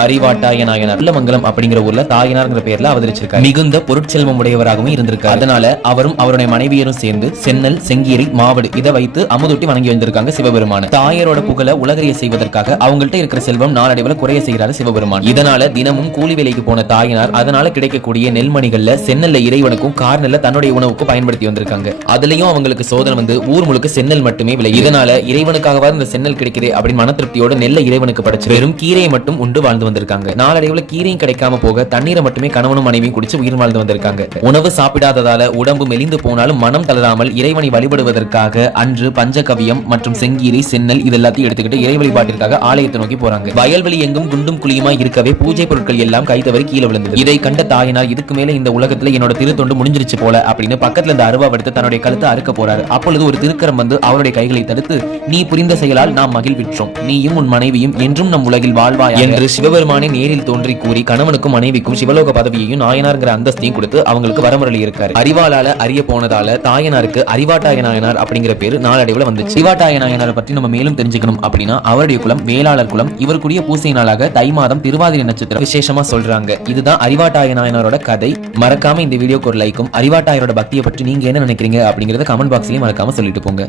அறிவாட்டாய நாயனார் உள்ளமங்கலம் அப்படிங்கிற ஊர்ல தாயனார்ங்கிற பேர்ல அவதரிச்சிருக்காரு. மிகுந்த பொருட்செல்வம் உடையவராகவும் இருந்திருக்காரு. அதனால அவரும் அவருடைய மனைவியரும் சேர்ந்து சென்னல் செங்கீரி மாவடு இதை வைத்து அமுதொட்டி வணங்கி வந்திருக்காங்க சிவபெருமான. தாயரோட புகழ உலகறிய செய்வதற்காக அவங்கள்ட்ட இருக்கிற செல்வம் நாளடைவுல குறைய செய்கிறாரு சிவபெருமான். இதனால தினமும் கூலி வேலைக்கு போன தாயனார் அதனால கிடைக்கக்கூடிய நெல்மணிகள்ல சென்னல்ல இறைவனுக்கும் கார்னல்ல தன்னுடைய உணவுக்கு பயன்படுத்தி வந்திருக்காங்க. அதுலயும் அவங்களுக்கு சோதனை வந்து ஊர் முழுக்க சென்னல் மட்டுமே விலை இதனால இறைவனுக்காகவாது இந்த சென்னல் கிடைக்குது அப்படின்னு மன திருப்தியோட நெல்லை இறைவனுக்கு படைச்சு. வெறும் கீரையை மட்டும் உண்டு வாழ்ந்து வந்திருக்காங்க. நாளடைவுல கீரையும் கிடைக்காம போக தண்ணீரை மட்டுமே கணவனும் மனைவியும் குடிச்சு உயிர் வாழ்ந்து வந்திருக்காங்க. உணவு சாப்பிடாததால உடம்பு மெலிந்து போனாலும் மனம் தளராமல் இறைவனை வழிபடுவதற்காக அன்று பஞ்சகவியம் மற்றும் செங்கீரை சென்னல் இது எல்லாத்தையும் எடுத்துக்கிட்டு இறை வழிபாட்டிற்காக ஆலயத்தை நோக்கி போறாங்க. வயல்வெளி எங்கும் குண்டும் குழியுமா இருக்கவே பூஜை பொருட்கள் எல்லாம் கை தவறி கீழே விழுந்தது. இதை கண்ட தாயினார் இதுக்கு மேல இந்த உலகத்துல என்னோட திருத்தொண்டு முடிஞ்சிருச்சு போல அப்படின்னு பக்கத்துல இருந்த அருவா எடுத்து தன்னுடைய கழுத்தை அறுக்க போறாரு. அப்பொழுது ஒரு திருக்கரம் வந்து அவருடைய கைகளை தடுத்து நீ புரிந்த செயலால் நாம் மகிழ்விற்றோம். நீயும் உன் மனைவியும் என்றும் நம் உலகில் வாழ்வாய் என்று சிவபெருமானே நேரில் தோன்றி கூறி கணவனுக்கும் மனைவிக்கும் சிவலோக பதவியையும் நாயனார்ங்கிற அந்தஸ்தையும் கொடுத்து அவங்களுக்கு வரமுரளி இருக்காரு அறிவாளால அறிய போனதால தாயனாருக்கு அறிவாட்டாய நாயனார் அப்படிங்கிற பேரு நாளடைவுல வந்துச்சு. சிவாட்டாய நாயனாரை பற்றி நம்ம மேலும் தெரிஞ்சுக்கணும் அப்படின்னா அவருடைய குலம் வேளாளர் குலம் இவருக்குரிய பூசை நாளாக தை மாதம் திருவாதிரை நட்சத்திரம் விசேஷமா சொல்றாங்க. இதுதான் அறிவாட்டாய நாயனாரோட கதை. மறக்காம இந்த வீடியோக்கு ஒரு லைக்கும் அறிவாட்டாயரோட பக்தியை பற்றி நீங்க என்ன நினைக்கிறீங்க அப்படிங்கறத கமெண்ட் பாக்ஸ்லயும் மறக்காம சொல்லிட்டு போங்க.